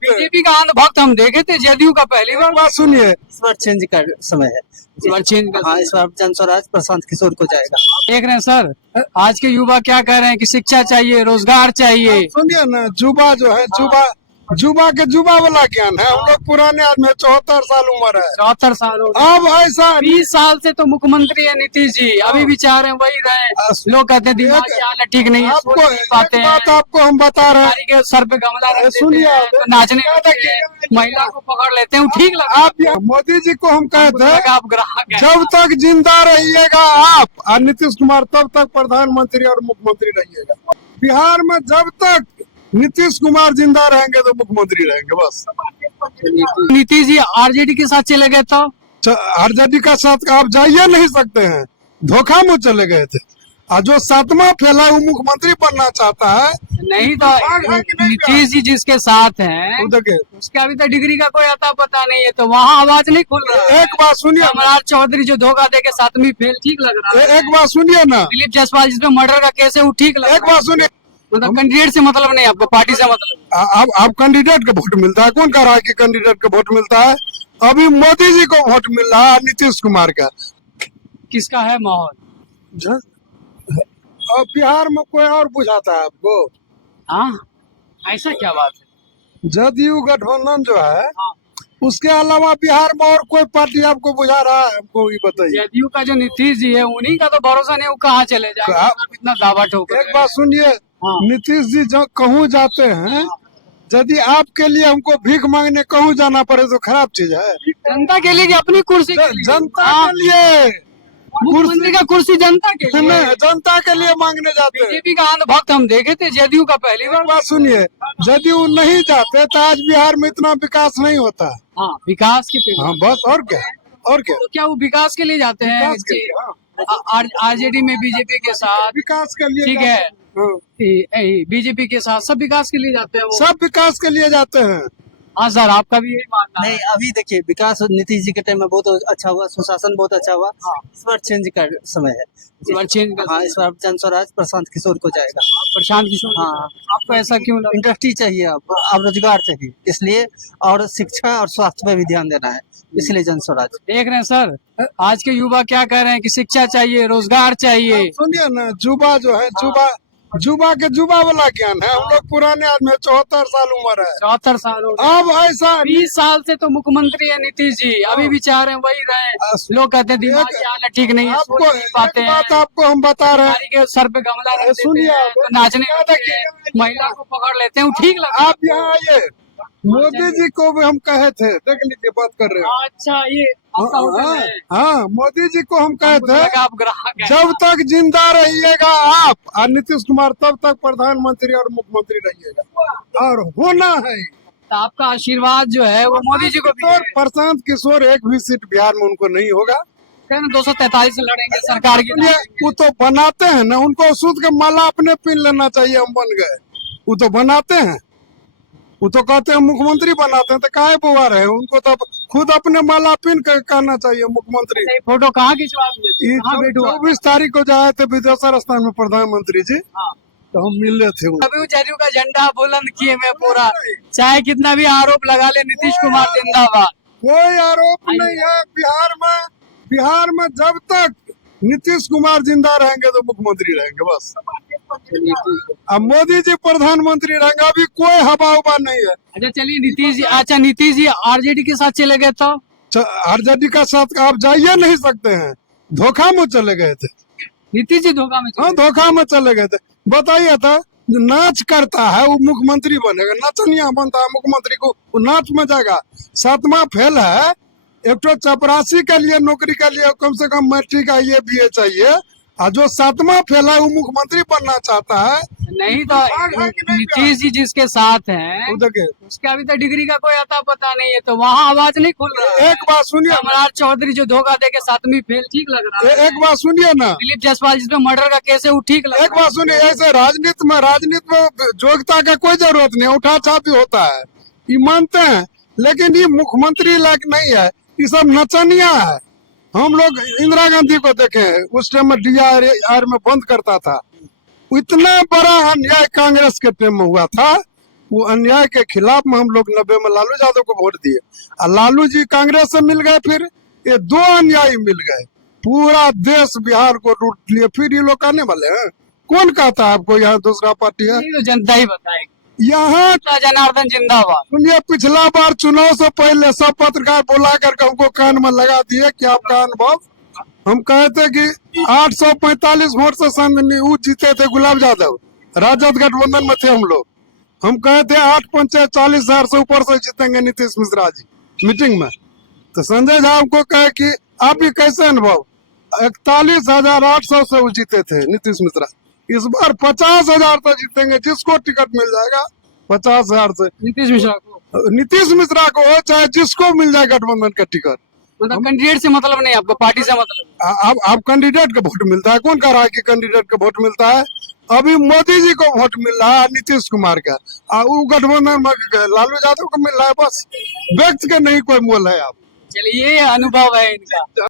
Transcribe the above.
जाते हैं। बीजेपी का अंधभक्त हम देखे थे, जदयू का पहली बार। बात सुनिए, इस बार चेंज का समय है। इस बार चेंज कर हाँ, इस बार जन स्वराज प्रशांत किशोर को जाएगा। देख रहे हैं सर, आज के युवा क्या कह रहे हैं कि शिक्षा चाहिए, रोजगार चाहिए। सुनिए ना, जुबा जो है, जुबा के जुबा वाला ज्ञान है। हम लोग पुराने आदमी 74 साल उम्र है। 74 साल हो गए। अब ऐसा 20 साल से तो मुख्यमंत्री है नीतीश जी, अभी भी चाह रहे हैं वही रहे। लोग कहते हैं दिमाग की हालत ठीक नहीं है, सोच आपको नहीं पाते एक हैं। बात आपको हम बता रहे हैं, नारी के सर पे गमला रख देते सुनिए हैं, आप, तो नाचने क्या लगते देखिए, हैं, महिला को पकड़ लेते हैं, वो ठीक लगा। आप मोदी जी को हम कहते हैं, आप ग्राहक हैं। जब तक जिंदा रहिएगा आप और नीतीश कुमार, तब तक प्रधानमंत्री और मुख्यमंत्री रहिएगा। बिहार में जब तक नीतीश कुमार जिंदा रहेंगे तो मुख्यमंत्री रहेंगे बस। नीतीश जी आरजेडी के साथ चले गए तो आरजेडी का साथ आप जाइए नहीं सकते हैं, धोखा में चले गए थे। और जो 7वां फैला वो मुख्यमंत्री बनना चाहता है, नहीं तो भाग भाग के नहीं नीतीश जी जिसके साथ हैं, वो देखिए। उसके अभी तक डिग्री का कोई अता पता नहीं है, तो वहाँ आवाज नहीं खुल रहा है। एक बात सुनिए, अमराज चौधरी जो धोखा दे के 7वीं फेल, ठीक लग रहा है। एक बात सुनिए ना, दिलीप जायसवाल जिसपे मर्डर का केस है, वो ठीक लग एक रहा है। बात सुनिए, मतलब कैंडिडेट से मतलब नहीं, आपको पार्टी से मतलब। आप कैंडिडेट का वोट मिलता है? कौन कह रहा है कि कैंडिडेट का वोट मिलता है? अभी मोदी जी को वोट मिल रहा है, नीतीश कुमार का। किसका है माहौल? और बिहार में कोई और बुझाता है आपको? हाँ, ऐसा क्या बात है? जदयू गठबंधन जो है, हाँ। उसके अलावा बिहार में और कोई पार्टी आपको बुझा रहा है? हमको ये बताइए। जदयू का जो नीतीश जी है, उन्हीं का तो भरोसा नहीं, वो कहाँ चले जाएंगे? आप- आप इतना दावा ठोक रहे एक हैं। बात सुनिए, हाँ। नीतीश जी जब कहूँ जाते हैं, यदि आपके लिए हमको भीख मांगने कहूँ जाना पड़े तो खराब चीज है। जनता के लिए कि अपनी कुर्सी के लिए? जनता हाँ, के लिए, मुख्यमंत्री का कुर्सी जनता के लिए। नहीं, जनता के लिए मांगने जाते हैं। बीजेपी का अंधभक्त हम देखे थे, जदयू का पहली बार। बात सुनिए, यदि वो नहीं जाते तो आज बिहार में इतना विकास नहीं होता। हाँ, विकास के पे। हाँ बस, और क्या, और क्या। तो क्या वो विकास के लिए जाते हैं? विकास के लिए, हाँ। आरजेडी में बीजेपी के साथ, विकास के लिए ठीक है, जाते हैं। बीजेपी के साथ सब विकास के लिए जाते हैं वो। सब विकास के लिए जाते हैं। हाँ सर, आपका भी यही मानना है? नहीं, अभी देखिए, विकास नीतीश जी के टाइम में बहुत अच्छा हुआ, सुशासन बहुत अच्छा हुआ। हाँ। इस बार चेंज का समय है। इस बार चेंज कर हाँ, इस बार जन स्वराज प्रशांत किशोर को जाएगा। प्रशांत किशोर। हाँ। आपको ऐसा क्यों लगा? इंडस्ट्री चाहिए, अब रोजगार चाहिए, इसलिए, और शिक्षा और स्वास्थ्य पे भी ध्यान देना है, इसलिए जन स्वराज। देख रहे हैं सर, आज के युवा क्या कह रहे हैं कि शिक्षा चाहिए, रोजगार चाहिए। सुनिए ना, जुबा जो है, जुबा के जुबा वाला ज्ञान है। हम लोग पुराने आदमी 74 साल उम्र है। 74 साल हो गए। अब ऐसा 20 साल से तो मुख्यमंत्री है नीतीश जी, अभी भी चाह रहे हैं वही रहे। लोग कहते हैं दिमाग की हालत ठीक नहीं है, सोच आपको नहीं पाते एक हैं। बात आपको हम बता रहे हैं, नारी के सर पे गमला रख देते सुनिए हैं, आप, तो नाचने क्या लगते देखिए, हैं, महिला को पकड़ लेते हैं, वो ठीक लगा। आप यहाँ आइए। मोदी जी को भी हम कहे थे, देख लीजिए, बात कर रहे हैं। अच्छा, ये आपका होटल हाँ, है? हाँ, मोदी जी को हम कहे हमको थे, लगा आप ग्राहक हैं। जब तक जिंदा रहिएगा आप और नीतीश कुमार, तब तक प्रधानमंत्री और मुख्यमंत्री रहिएगा। और होना है। तो आपका आशीर्वाद जो है वो मोदी जी को भी है। प्रशांत किशोर एक भी सीट बिहार में उनको नहीं होगा। 243 से लड़ेंगे सरकार की। वो तो बनाते हैं ना, उनको सूद के माला अपने पिन लेना चाहिए, हम बन गए। वो तो बनाते हैं, वो तो कहते हैं मुख्यमंत्री बनाते हैं, तो काहे बुआ रहे? उनको तो खुद अपने माला पिन कहना चाहिए मुख्यमंत्री। ये फोटो कहाँ खिंचवा लेते हैं? कहाँ भेंट हुआ? 24 तारीख को जाए थे विदेशर स्थान में प्रधानमंत्री जी, हाँ। तो हम मिले थे उनको। अभी वो जदयू का झंडा बुलंद किए मैं पूरा, चाहे कितना भी आरोप लगा ले, नीतीश कुमार जिंदाबाद। कोई आरोप नहीं है बिहार में जब तक नीतीश कुमार जिंदा रहेंगे तो मुख्यमंत्री रहेंगे बस। अब मोदी जी प्रधानमंत्री रहेंगे, अभी कोई हवा उबा नहीं है। अच्छा चलिए, नीतीश जी आरजेडी के साथ चले गए तो आरजेडी का साथ आप जाइए नहीं सकते हैं, धोखा में चले गए थे। नीतीश जी धोखा में चले हाँ, धोखा में चले गए थे। बताइए था, जो नाच करता है वो मुख्यमंत्री बनेगा, नचनिया बनता है मुख्यमंत्री को, वो नाच में जाएगा। 7वां फेल है, एक तो चपरासी के लिए नौकरी के लिए कम से कम मैट्रिक चाहिए, बीए चाहिए। और जो 7वां फेल है वो मुख्यमंत्री बनना चाहता है। नहीं तो नीतीश जी जिसके साथ हैं, वो देखिए, उसके अभी तक डिग्री का कोई अता पता नहीं है, तो वहाँ आवाज नहीं खुल रहा है। एक बात सुनिए, अमराज चौधरी जो धोखा दे के 7वीं फेल, ठीक लग रहा है। एक बात सुनिए ना, दिलीप जायसवाल जिसपे मर्डर का केस है, वो ठीक लग एक रहा है। बात सुनिए, ऐसे राजनीति में योग्यता का कोई जरूरत नहीं, उठा छापी होता है, ये मानते हैं। लेकिन ये मुख्यमंत्री लायक नहीं है, ये सब नचनिया है। हम लोग इंदिरा गांधी को देखे, उस टाइम में DRR में बंद करता था। इतना बड़ा अन्याय कांग्रेस के टाइम में हुआ था, वो अन्याय के खिलाफ में हम लोग 90 में लालू यादव को वोट दिए। और लालू जी कांग्रेस से मिल गए, फिर ये दो अन्यायी मिल गए, पूरा देश बिहार को लूट लिए, फिर ये लोग आने वाले हैं। कौन कहता है आपको यहाँ दूसरा पार्टी है? ये तो जनता ही बताएगी। यहाँ जनार्दन जिंदाबाद। सुनिए, पिछला बार चुनाव से पहले सब पत्रकार बुला करके हमको कान में लगा दिए कि आपका अनुभव, हम कहे थे कि 845 वोट से वो जीते थे गुलाब यादव, राजद गठबंधन में थे हम लोग। हम कहे थे 8 पंचायत 40,000 से ऊपर से जीतेंगे नीतीश मिश्रा जी मीटिंग में। तो संजय झा हमको कहे कि आप ये कैसे अनुभव, 41,800 से वो जीते थे नीतीश मिश्रा, इस बार 50,000 तो जीतेंगे, जिसको टिकट मिल जाएगा 50,000 से। नीतीश मिश्रा को हो चाहे जिसको मिल जाए गठबंधन का टिकट, मतलब कैंडिडेट से मतलब नहीं, आपको पार्टी से मतलब। अब कैंडिडेट का वोट मिलता है। कौन कह रहा है कि कैंडिडेट का वोट मिलता है? अभी मोदी जी को वोट मिल रहा है, नीतीश कुमार का, वो गठबंधन में लालू यादव को मिल रहा है। बस व्यक्ति के नहीं कोई मोल है। आप चलिए, ये अनुभव है इनका।